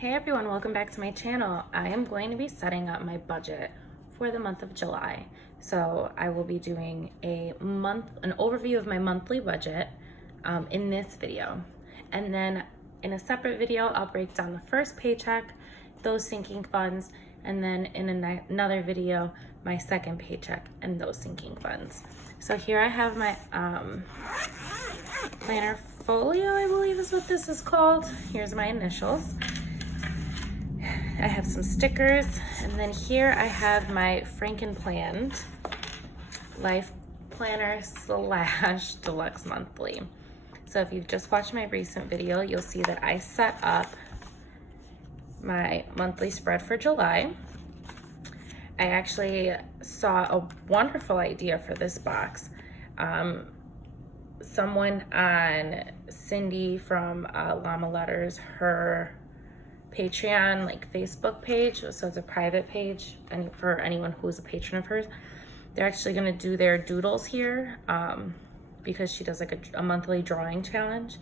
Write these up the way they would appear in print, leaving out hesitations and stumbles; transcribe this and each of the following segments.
Hey everyone, welcome back to my channel. I am going to be setting up my budget for the month of July. So I will be doing an overview of my monthly budget in this video. And then in a separate video, I'll break down the first paycheck, those sinking funds, and then in another video, my second paycheck and those sinking funds. So here I have my planner folio, I believe is what this is called. Here's my initials. I have some stickers, and then here I have my Franken-planned life planner / deluxe monthly. So if you've just watched my recent video, you'll see that I set up my monthly spread for July. I actually saw a wonderful idea for this box. Someone on Cindy from Llama Letters, her Patreon Facebook page, so it's a private page, and for anyone who's a patron of hers, they're actually going to do their doodles here because she does a monthly drawing challenge.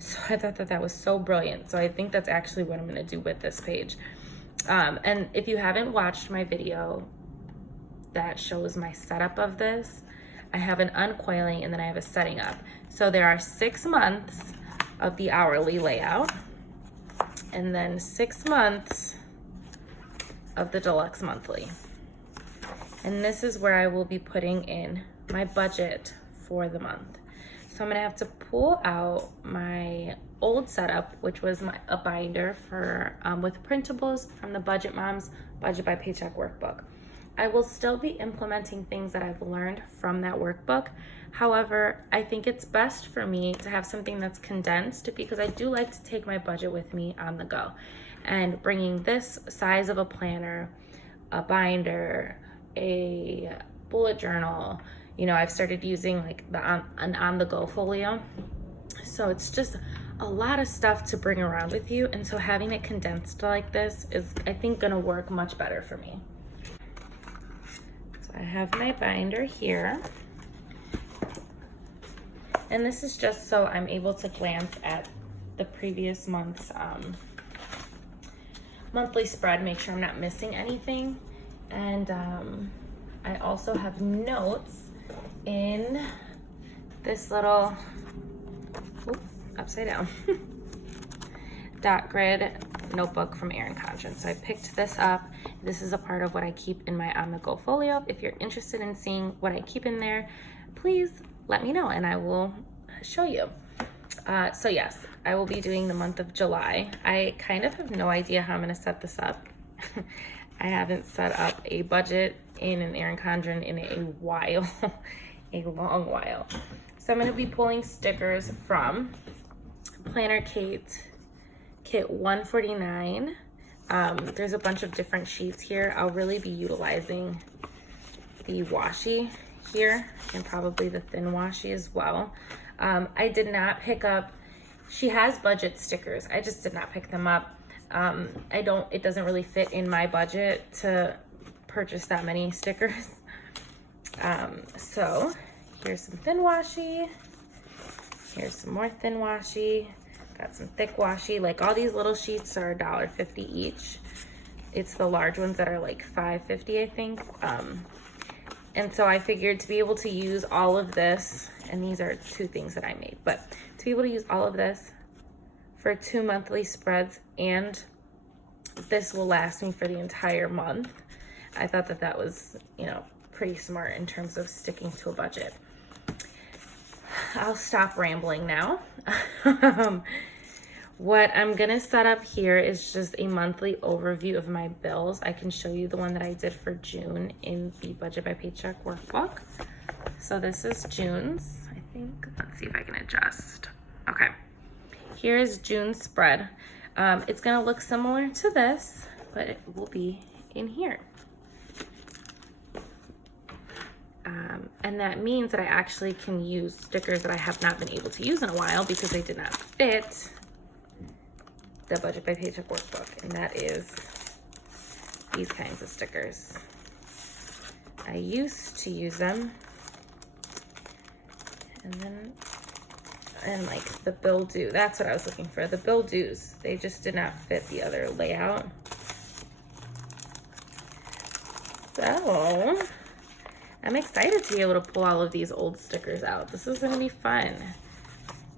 So I thought that was so brilliant. So I think that's actually what I'm going to do with this page. And if you haven't watched my video that shows my setup of this, I have an uncoiling and then I have a setting up. So there are 6 months of the hourly layout, and then 6 months of the deluxe monthly. And this is where I will be putting in my budget for the month. So I'm gonna have to pull out my old setup, which was a binder for with printables from the Budget Moms Budget by Paycheck workbook. I will still be implementing things that I've learned from that workbook. However, I think it's best for me to have something that's condensed because I do like to take my budget with me on the go. And bringing this size of a planner, a binder, a bullet journal, I've started using an on-the-go folio. So it's just a lot of stuff to bring around with you. And so having it condensed like this is, I think, gonna work much better for me. I have my binder here, and this is just so I'm able to glance at the previous month's monthly spread, make sure I'm not missing anything. And I also have notes in this little upside down dot grid notebook from Erin Condren. So I picked this up. This is a part of what I keep in my on-the-go folio. If you're interested in seeing what I keep in there, please let me know and I will show you. So yes, I will be doing the month of July. I kind of have no idea how I'm going to set this up. I haven't set up a budget in an Erin Condren in a while, a long while. So I'm going to be pulling stickers from Planner Kit 149. There's a bunch of different sheets here. I'll really be utilizing the washi here and probably the thin washi as well. I did not pick up, she has budget stickers. I just did not pick them up. It doesn't really fit in my budget to purchase that many stickers. So here's some thin washi. Here's some more thin washi. Got some thick washi. All these little sheets are $1.50 each. It's the large ones that are $5.50, I think. And so I figured to be able to use all of this, and these are 2 things that I made, but to be able to use all of this for 2 monthly spreads, and this will last me for the entire month, I thought that was, pretty smart in terms of sticking to a budget. I'll stop rambling now. What I'm gonna set up here is just a monthly overview of my bills. I can show you the one that I did for June in the Budget by Paycheck workbook. So this is June's, I think. Let's see if I can adjust. Okay, here is June's spread. It's gonna look similar to this, but it will be in here. And that means that I actually can use stickers that I have not been able to use in a while because they did not fit the Budget by Paycheck workbook, and that is these kinds of stickers. I used to use them, and then And like the bill due, that's what I was looking for. The bill dues, they just did not fit the other layout. So I'm excited to be able to pull all of these old stickers out. This is gonna be fun.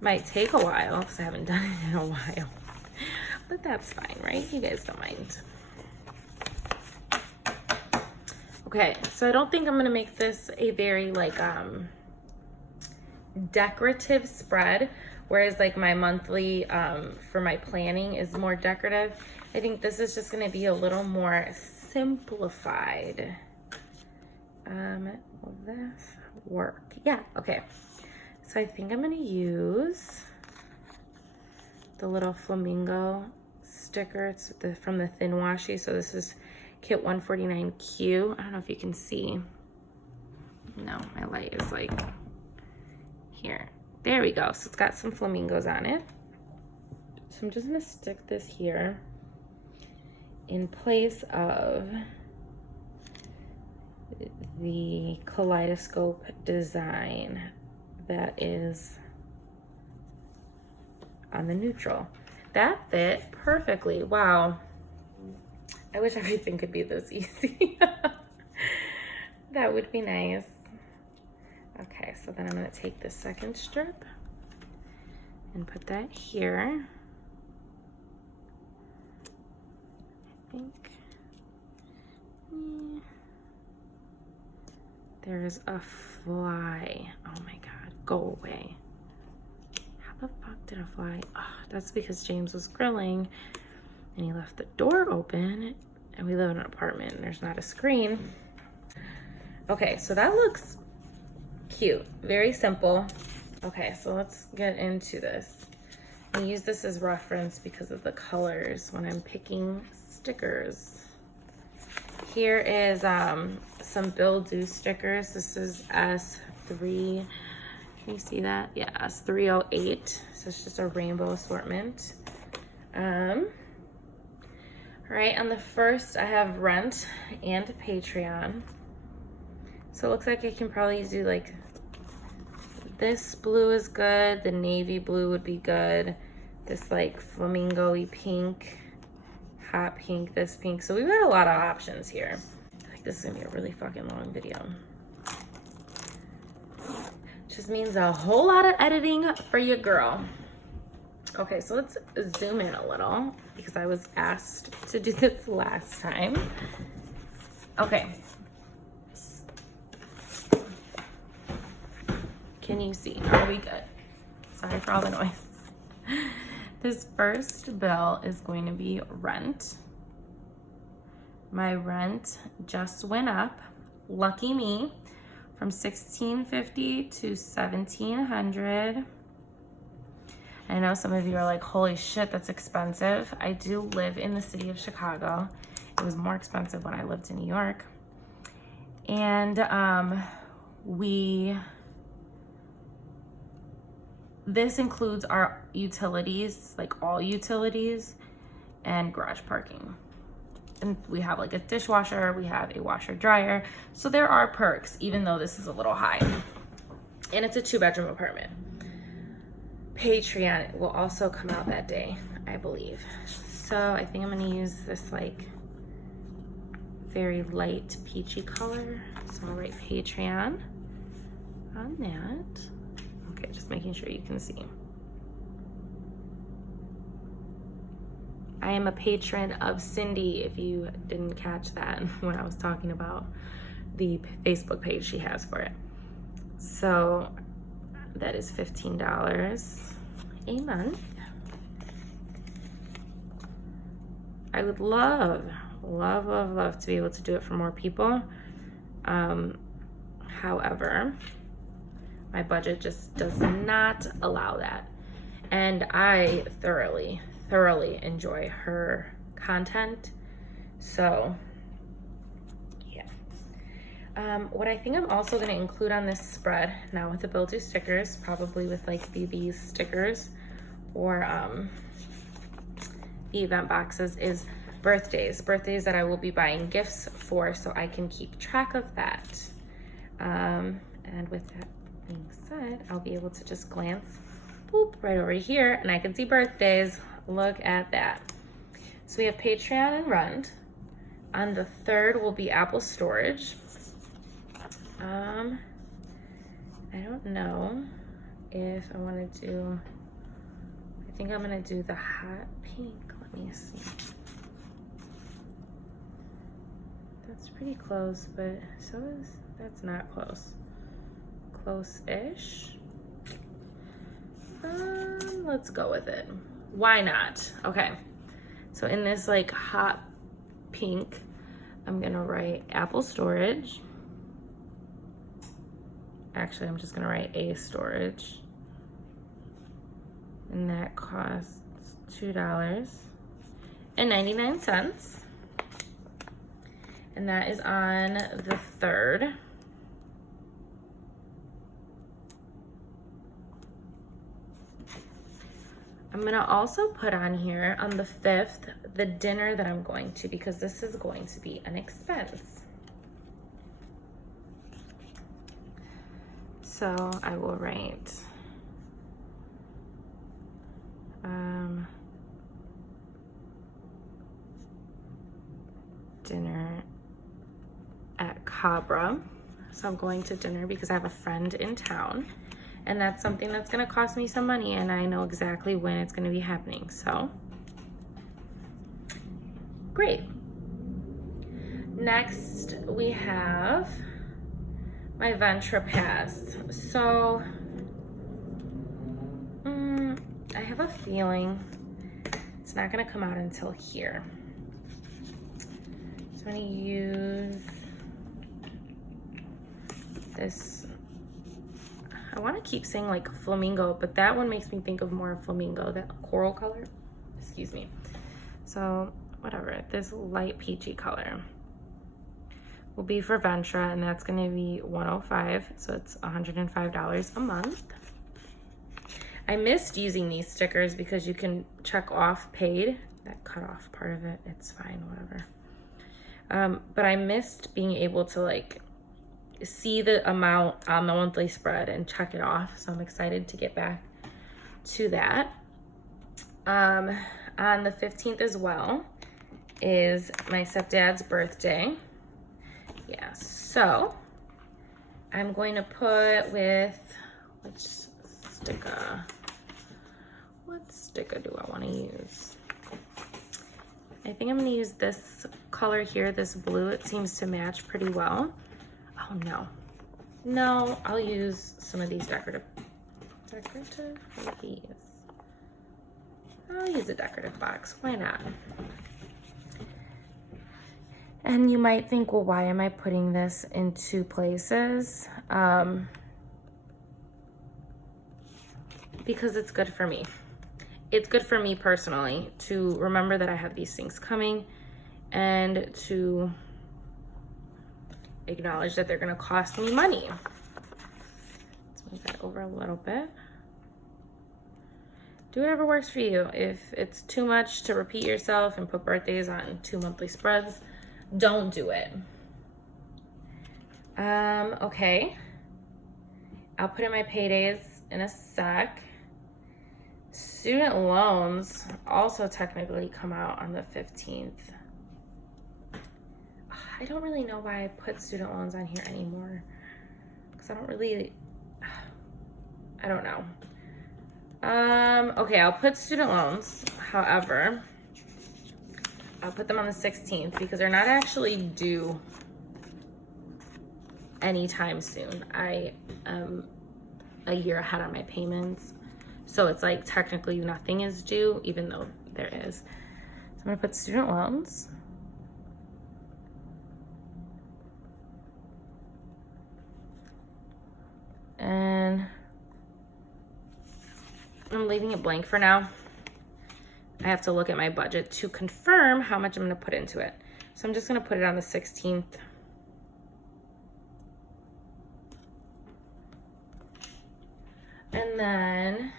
Might take a while because I haven't done it in a while, but that's fine, right? You guys don't mind. Okay, so I don't think I'm gonna make this a very like decorative spread, whereas like my monthly for my planning is more decorative. I think this is just gonna be a little more simplified. Will this work? Yeah, okay. So I think I'm gonna use the little flamingo sticker. It's from the Thin Washi. So this is kit 149Q. I don't know if you can see. No, my light is like here. There we go. So it's got some flamingos on it. So I'm just gonna stick this here in place of the kaleidoscope design that is on the neutral. That fit perfectly. Wow. I wish everything could be this easy. That would be nice. Okay, so then I'm gonna take the second strip and put that here. I think. There's a fly. Oh my God, go away. How the fuck did a fly? Oh, that's because James was grilling and he left the door open, and we live in an apartment and there's not a screen. Okay, so that looks cute, very simple. Okay, so let's get into this. I use this as reference because of the colors when I'm picking stickers. Here is some Bill Do stickers. This is S3, can you see that? Yeah, S308. So it's just a rainbow assortment. All right, on the first I have Rent and Patreon. So it looks like I can probably do like, this blue is good, the navy blue would be good, this like flamingo-y pink, hot pink, this pink. So we've got a lot of options here. I think this is gonna be a really fucking long video. Just means a whole lot of editing for your girl. Okay, so let's zoom in a little because I was asked to do this last time. Okay. Can you see? Are we good? Sorry for all the noise. This first bill is going to be rent. My rent just went up, lucky me, from $1,650 to $1,700. I know some of you are like, holy shit, that's expensive. I do live in the city of Chicago. It was more expensive when I lived in New York. And this includes our utilities, like all utilities, and garage parking. And we have like a dishwasher, we have a washer dryer. So there are perks, even though this is a little high. And it's a 2-bedroom apartment. Patreon will also come out that day, I believe. So I think I'm gonna use this like very light peachy color. So I'll write Patreon on that. Okay, just making sure you can see. I am a patron of Cindy, if you didn't catch that when I was talking about the Facebook page she has for it. So that is $15 a month. I would love to be able to do it for more people. However, my budget just does not allow that. And I thoroughly enjoy her content. So, yeah. What I think I'm also gonna include on this spread, now with the Bill Do stickers, probably with like these stickers or the event boxes, is birthdays that I will be buying gifts for, so I can keep track of that. And with that being said, I'll be able to just glance boop, right over here, and I can see birthdays. Look at that. So we have Patreon and Rund. On the 3rd will be Apple Storage. I don't know if I want to do, I think I'm going to do the hot pink. Let me see. That's pretty close, but so is, that's not close. Close-ish. Let's go with it. Why not? Okay. So in this like hot pink, I'm gonna write Apple Storage. Actually, I'm just gonna write A Storage. And that costs $2.99. And that is on the 3rd. I'm gonna also put on here on the 5th, the dinner that I'm going to, because this is going to be an expense. So I will write dinner at Cabra. So I'm going to dinner because I have a friend in town, and that's something that's gonna cost me some money, and I know exactly when it's gonna be happening, so great. Next, we have my Ventra Pass. So, I have a feeling it's not gonna come out until here. So I'm gonna use this, I wanna keep saying like flamingo, but that one makes me think of more flamingo, that coral color, excuse me. So whatever, this light peachy color will be for Ventra, and that's gonna be $105, so it's $105 a month. I missed using these stickers because you can check off paid. That cut off part of it, it's fine, whatever. But I missed being able to like see the amount on the monthly spread and check it off, so I'm excited to get back to that. On the 15th as well is my stepdad's birthday. Yeah, so I'm going to put with, what sticker do I want to use? I think I'm going to use this color here, this blue. It seems to match pretty well. Oh no, I'll use some of these decorative, I'll use a decorative box, why not? And you might think, well, why am I putting this in 2 places? Because it's good for me. It's good for me personally to remember that I have these things coming and to acknowledge that they're gonna cost me money. Let's move that over a little bit. Do whatever works for you. If it's too much to repeat yourself and put birthdays on 2 monthly spreads, don't do it. Okay. I'll put in my paydays in a sec. Student loans also technically come out on the 15th. I don't really know why I put student loans on here anymore, because I don't know. Okay, I'll put student loans. However, I'll put them on the 16th because they're not actually due anytime soon. I am a year ahead on my payments, so it's like technically nothing is due, even though there is. So I'm gonna put student loans. And I'm leaving it blank for now. I have to look at my budget to confirm how much I'm gonna put into it. So I'm just gonna put it on the 16th. And then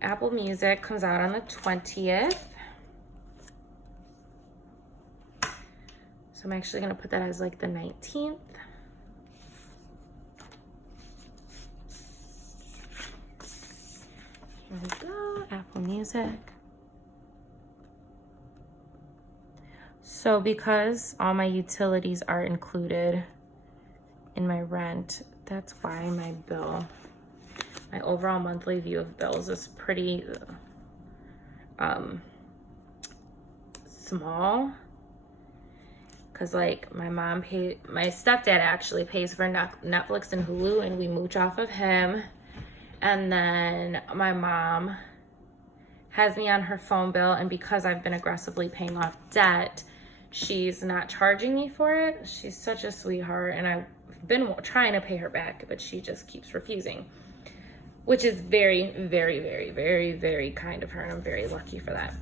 Apple Music comes out on the 20th. So I'm actually gonna put that as like the 19th. There we go, Apple Music. So because all my utilities are included in my rent, that's why my overall monthly view of bills is pretty small. Cause like my stepdad actually pays for Netflix and Hulu, and we mooch off of him. And then my mom has me on her phone bill, and because I've been aggressively paying off debt, she's not charging me for it. She's such a sweetheart, and I've been trying to pay her back, but she just keeps refusing, which is very, very, very, very, very kind of her, and I'm very lucky for that.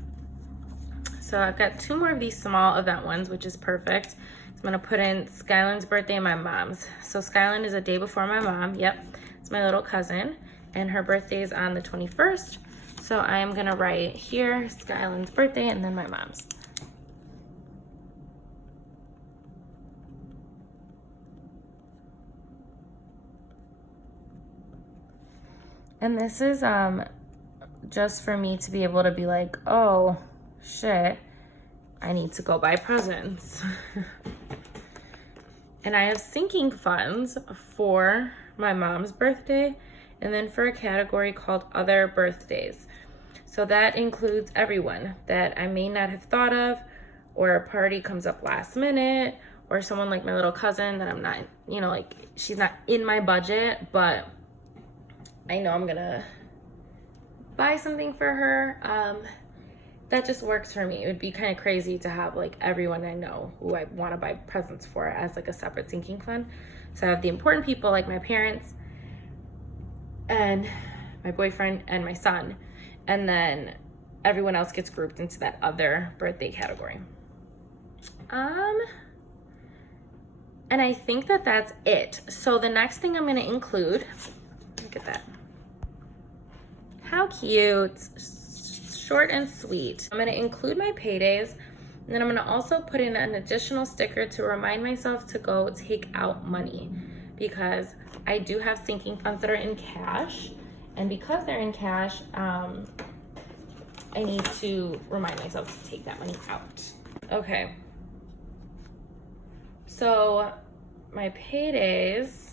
So I've got 2 more of these small event ones, which is perfect. So I'm gonna put in Skyland's birthday and my mom's. So Skyland is a day before my mom. Yep, it's my little cousin, and her birthday is on the 21st. So I'm gonna write here Skyland's birthday and then my mom's. And this is just for me to be able to be like, oh shit, I need to go buy presents. And I have sinking funds for my mom's birthday, and then for a category called other birthdays. So that includes everyone that I may not have thought of, or a party comes up last minute, or someone like my little cousin that I'm not, you know, like she's not in my budget, but I know I'm gonna buy something for her. That just works for me. It would be kind of crazy to have like everyone I know who I want to buy presents for as like a separate sinking fund. So I have the important people like my parents and my boyfriend and my son, and then everyone else gets grouped into that other birthday category. And I think that that's it. So the next thing I'm going to include, look at that. How cute. Short and sweet. I'm going to include my paydays, and then I'm going to also put in an additional sticker to remind myself to go take out money, because I do have sinking funds that are in cash, and because they're in cash, I need to remind myself to take that money out. Okay. So my paydays,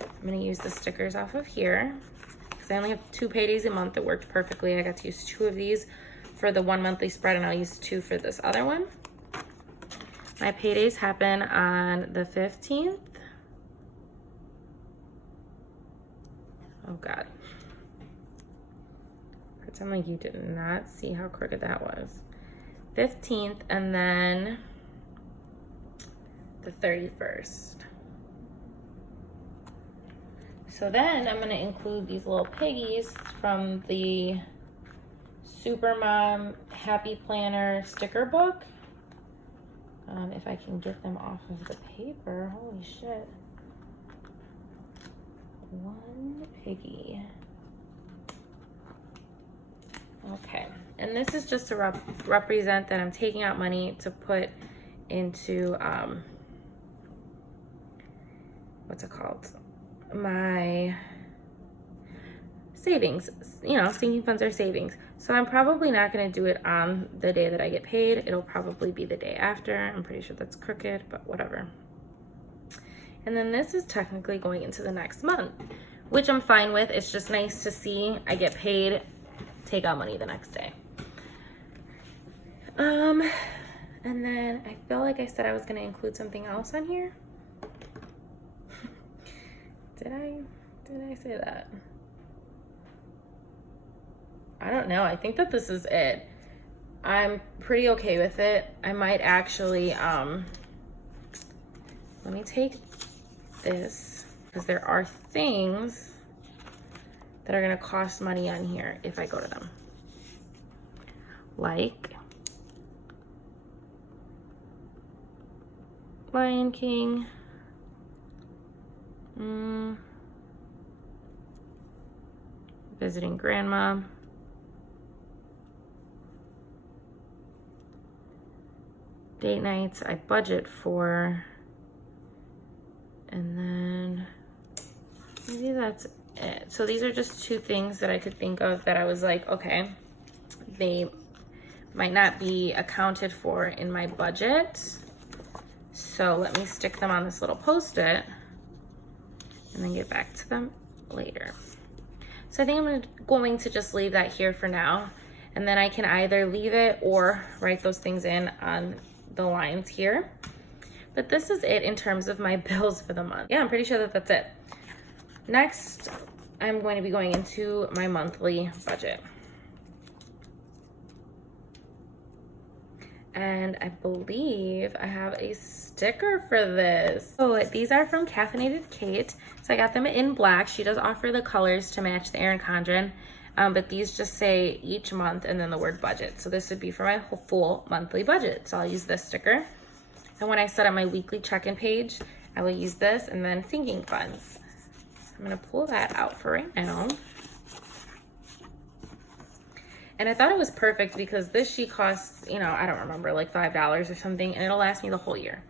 I'm going to use the stickers off of here. I only have 2 paydays a month. It worked perfectly. I got to use 2 of these for the 1 monthly spread, and I'll use 2 for this other one. My paydays happen on the 15th. Oh God. Pretend like you did not see how crooked that was. 15th, and then the 31st. So then I'm going to include these little piggies from the Supermom Happy Planner sticker book. If I can get them off of the paper. Holy shit. 1 piggy. Okay. And this is just to represent that I'm taking out money to put into, what's it called? My savings. You know, sinking funds are savings. So I'm probably not going to do it on the day that I get paid. It'll probably be the day after. I'm pretty sure that's crooked, but whatever. And then this is technically going into the next month, which I'm fine with. It's just nice to see I get paid, take out money the next day. And then I feel like I said I was going to include something else on here. Did I say that? I don't know. I think that this is it. I'm pretty okay with it. I might actually, let me take this, because there are things that are going to cost money on here if I go to them. Like Lion King. Visiting grandma. Date nights I budget for. And then maybe that's So these are just two things that I could think of that I was like, okay, they might not be accounted for in my budget. So let me stick them on this little Post-it and then get back to them later. So I think I'm going to just leave that here for now. And then I can either leave it or write those things in on the lines here. But this is it in terms of my bills for the month. Yeah, I'm pretty sure that that's it. Next, I'm going to be going into my monthly budget. And I believe I have a sticker for this. So these are from Caffeinated Kate. So I got them in black. She does offer the colors to match the Erin Condren. But these just say each month and then the word budget. So this would be for my full monthly budget. So I'll use this sticker. And when I set up my weekly check-in page, I will use this and then sinking funds. I'm gonna pull that out for right now. And I thought it was perfect because this sheet costs, you know, I don't remember, like $5 or something, and it'll last me the whole year.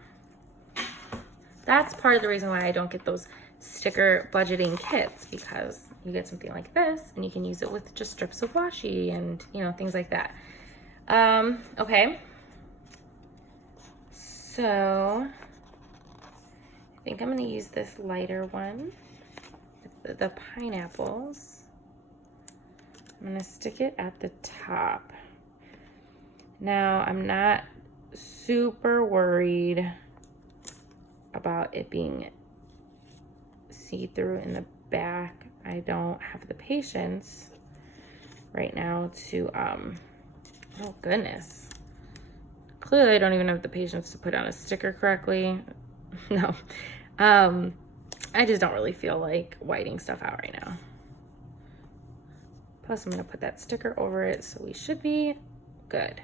That's part of the reason why I don't get those sticker budgeting kits, because you get something like this and you can use it with just strips of washi and, you know, things like that. Okay. So I think I'm gonna use this lighter one, the pineapples. I'm gonna stick it at the top. Now, I'm not super worried about it being see-through in the back. I don't have the patience right now to, oh goodness. Clearly I don't even have the patience to put on a sticker correctly. No. I just don't really feel like whiting stuff out right now. Plus, I'm gonna put that sticker over it, so we should be good.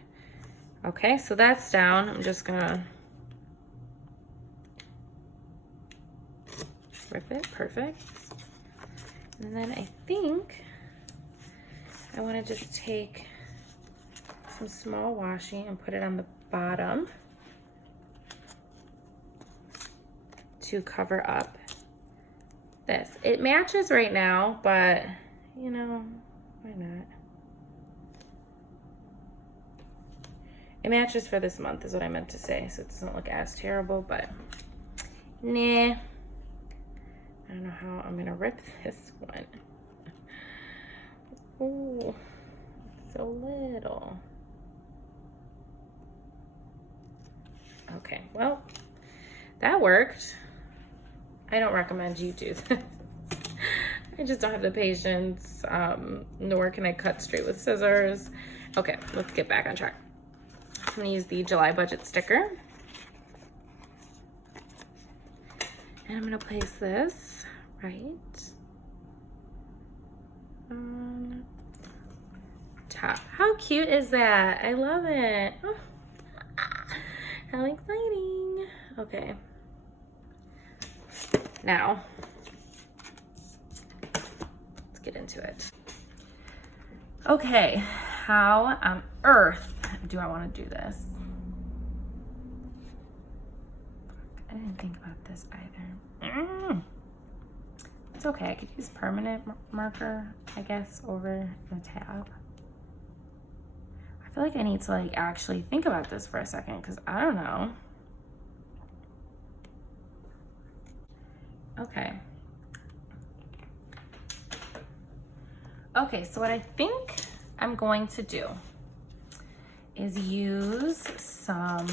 Okay, so that's down. I'm just gonna rip it, perfect. And then I think I wanna just take some small washi and put it on the bottom to cover up this. It matches right now, but you know, why not? It matches for this month is what I meant to say, so it doesn't look as terrible, but nah. I don't know how I'm gonna rip this one. Ooh, so little. Okay, well, that worked. I don't recommend you do this. I just don't have the patience, nor can I cut straight with scissors. Okay, let's get back on track. I'm gonna use the July budget sticker. And I'm gonna place this right on top. How cute is that? I love it. Oh, how exciting. Okay. Now, get into it. Okay, how on earth do I want to do this? I didn't think about this either. It's okay, I could use permanent marker, I guess, over the tab. I feel like I need to like actually think about this for a second because I don't know. Okay. Okay, so what I think I'm going to do is use some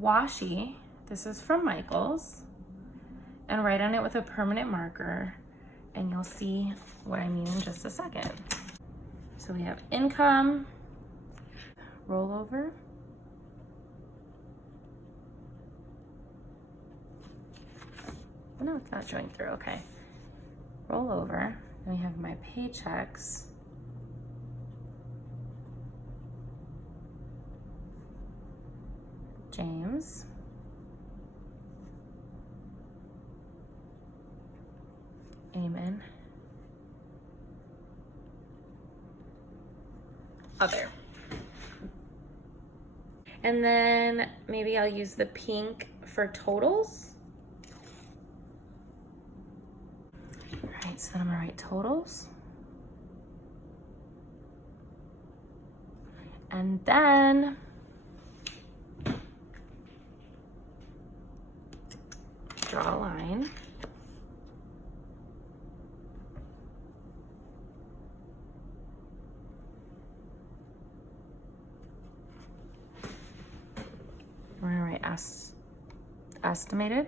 washi. This is from Michaels, and write on it with a permanent marker, and you'll see what I mean in just a second. So we have income, rollover, oh, no, it's not showing through, okay. Rollover. Then we have my paychecks. James. Amen. Other. And then maybe I'll use the pink for totals. All right, right, so then I'm gonna write totals. And then draw a line. We're gonna write estimated.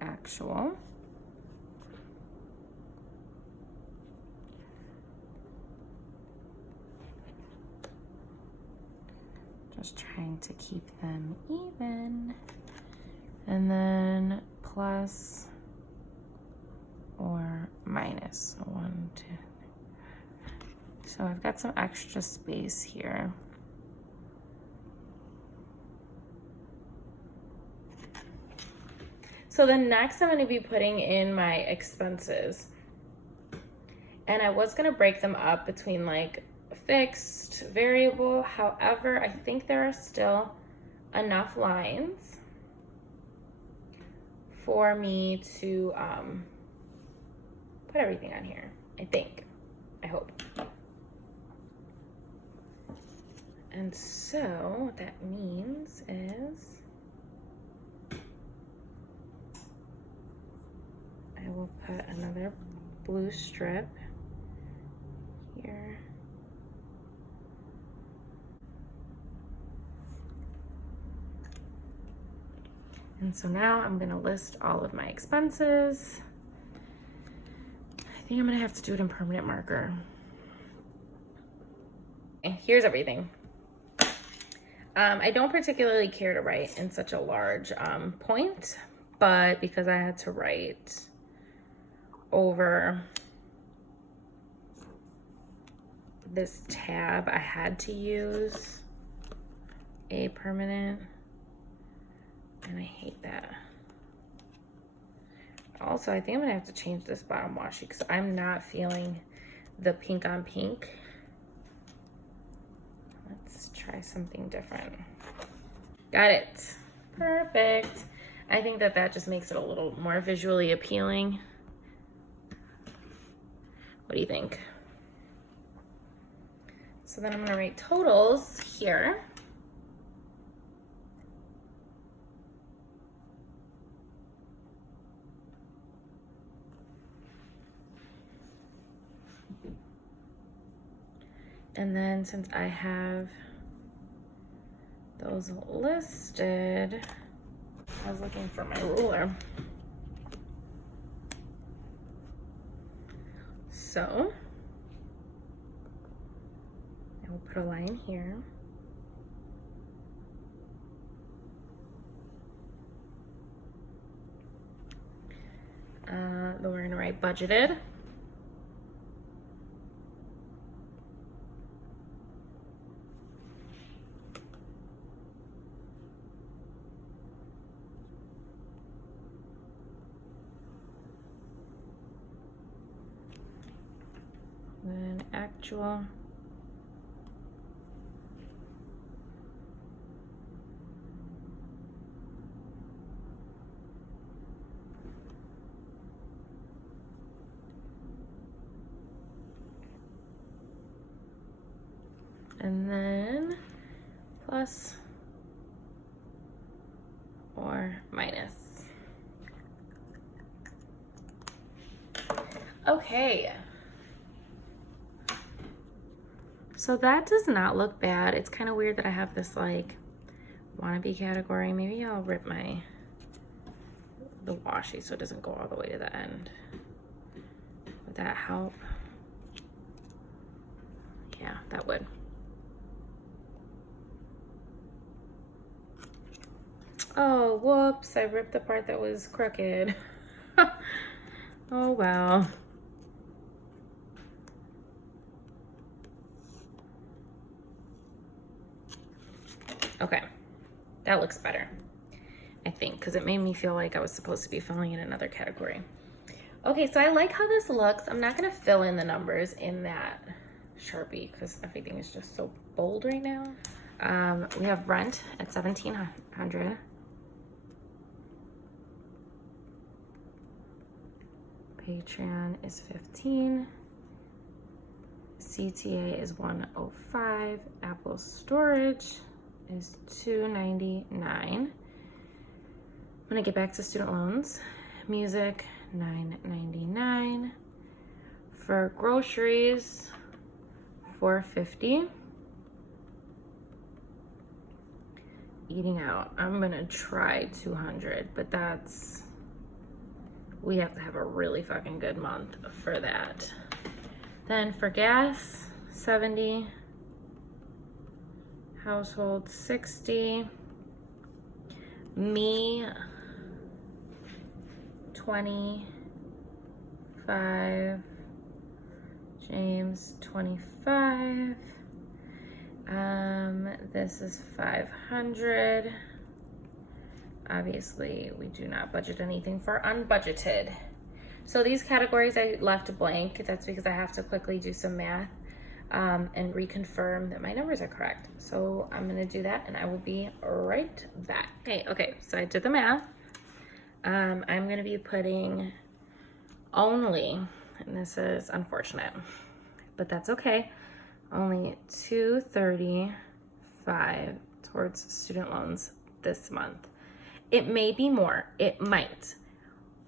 Actual. Just trying to keep them even. And then plus or minus. So 1, 2. So I've got some extra space here. So then next I'm going to be putting in my expenses. And I was going to break them up between like fixed, variable. However, I think there are still enough lines for me to put everything on here. I hope. And so what that means is I will put another blue strip here. And so now I'm gonna list all of my expenses. I think I'm gonna have to do it in permanent marker. Okay, here's everything. I don't particularly care to write in such a large point, but because I had to write over this tab, I had to use a permanent, and I hate that. Also, I think I'm gonna have to change this bottom washi because I'm not feeling the pink on pink. Let's try something different. Got it. Perfect. I think that just makes it a little more visually appealing. What do you think? So then I'm gonna write totals here. And then since I have those listed, I was looking for my ruler. So I will put a line here. Then we're gonna write budgeted. Then actual. And then plus or minus. Okay. So that does not look bad. It's kind of weird that I have this like wannabe category. Maybe I'll rip the washi so it doesn't go all the way to the end. Would that help? Yeah, that would. Oh, whoops, I ripped the part that was crooked. Oh, well. Okay, that looks better, I think, because it made me feel like I was supposed to be filling in another category. Okay, so I like how this looks. I'm not gonna fill in the numbers in that Sharpie because everything is just so bold right now. We have rent at $1,700. Patreon is $15. CTA is $105. Apple storage is $299. I'm gonna get back to student loans. Music, $9.99. For groceries, $4.50. Eating out, I'm gonna try $200, but we have to have a really fucking good month for that. Then for gas, $70. Household, $60. Me, $25. James, $25. This is $500. Obviously, we do not budget anything for unbudgeted. So these categories I left blank. That's because I have to quickly do some math and reconfirm that my numbers are correct. So I'm gonna do that and I will be right back. Okay, so I did the math. I'm gonna be putting only, and this is unfortunate, but that's okay, only $235 towards student loans this month. It may be more, it might.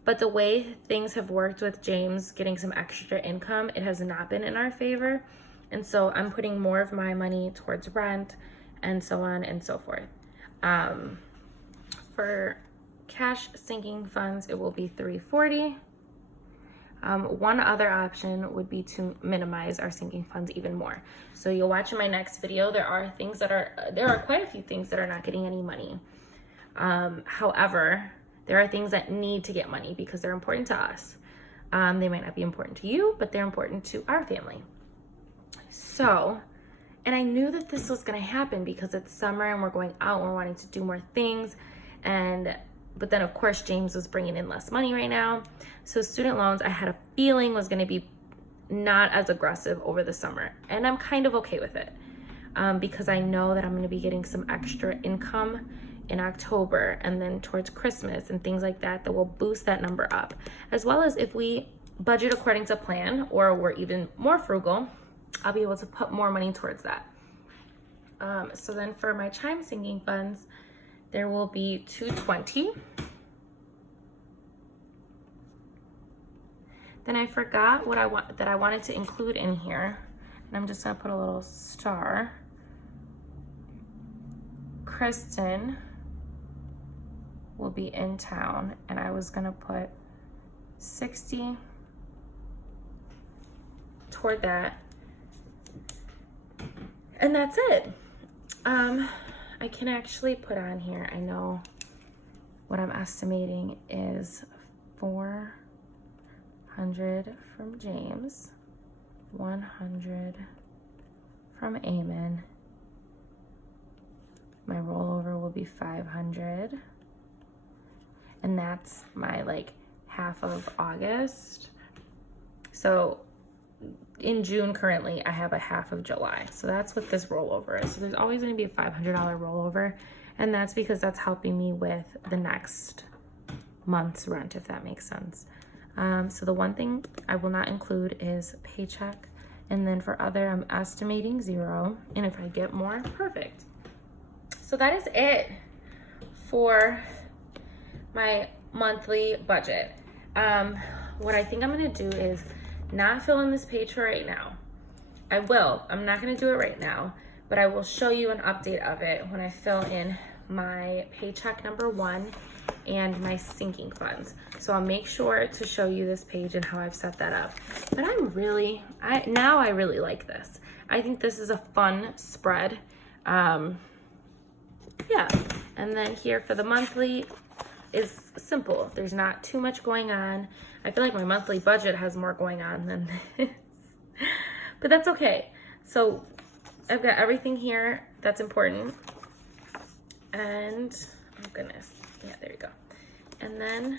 But the way things have worked with James getting some extra income, it has not been in our favor. And so I'm putting more of my money towards rent and so on and so forth. For cash sinking funds, it will be $340. One other option would be to minimize our sinking funds even more. So you'll watch in my next video, there are quite a few things that are not getting any money. However, there are things that need to get money because they're important to us. They might not be important to you, but they're important to our family. So, and I knew that this was gonna happen because it's summer and we're going out and we're wanting to do more things. But then of course, James was bringing in less money right now. So student loans, I had a feeling was gonna be not as aggressive over the summer. And I'm kind of okay with it because I know that I'm gonna be getting some extra income in October and then towards Christmas and things like that will boost that number up. As well as if we budget according to plan or we're even more frugal, I'll be able to put more money towards that. So then for my chime sinking funds, there will be $220. Then I forgot what I wanted to include in here, and I'm just gonna put a little star. Kristen will be in town, and I was gonna put 60 toward that, and that's it. I can actually put on here, I know what I'm estimating is 400 from James, 100 from Eamon. My rollover will be 500. And that's my half of August. So in June currently, I have a half of July. So that's what this rollover is. So there's always gonna be a $500 rollover. And that's because that's helping me with the next month's rent, if that makes sense. So the one thing I will not include is paycheck. And then for other, I'm estimating 0. And if I get more, perfect. So that is it for my monthly budget. What I think I'm gonna do is not fill in this page for right now. I will, I'm not gonna do it right now, but I will show you an update of it when I fill in my paycheck number 1 and my sinking funds. So I'll make sure to show you this page and how I've set that up. But I really like this. I think this is a fun spread. Yeah, and then here for the monthly is simple. There's not too much going on. I feel like my monthly budget has more going on than this, but that's okay. So I've got everything here that's important. And, oh goodness, yeah, there you go. And then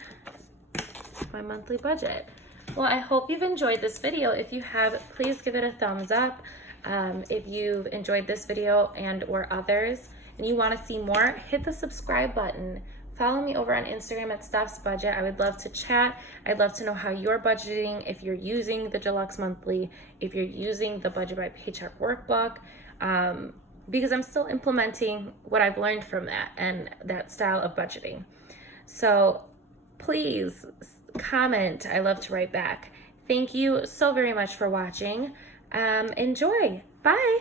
my monthly budget. Well, I hope you've enjoyed this video. If you have, please give it a thumbs up. If you've enjoyed this video and or others and you want to see more, hit the subscribe button. Follow me over on Instagram at Steph's Budget. I would love to chat. I'd love to know how you're budgeting, if you're using the Deluxe Monthly, if you're using the Budget by Paycheck workbook, because I'm still implementing what I've learned from that and that style of budgeting. So please comment. I love to write back. Thank you so very much for watching. Enjoy. Bye.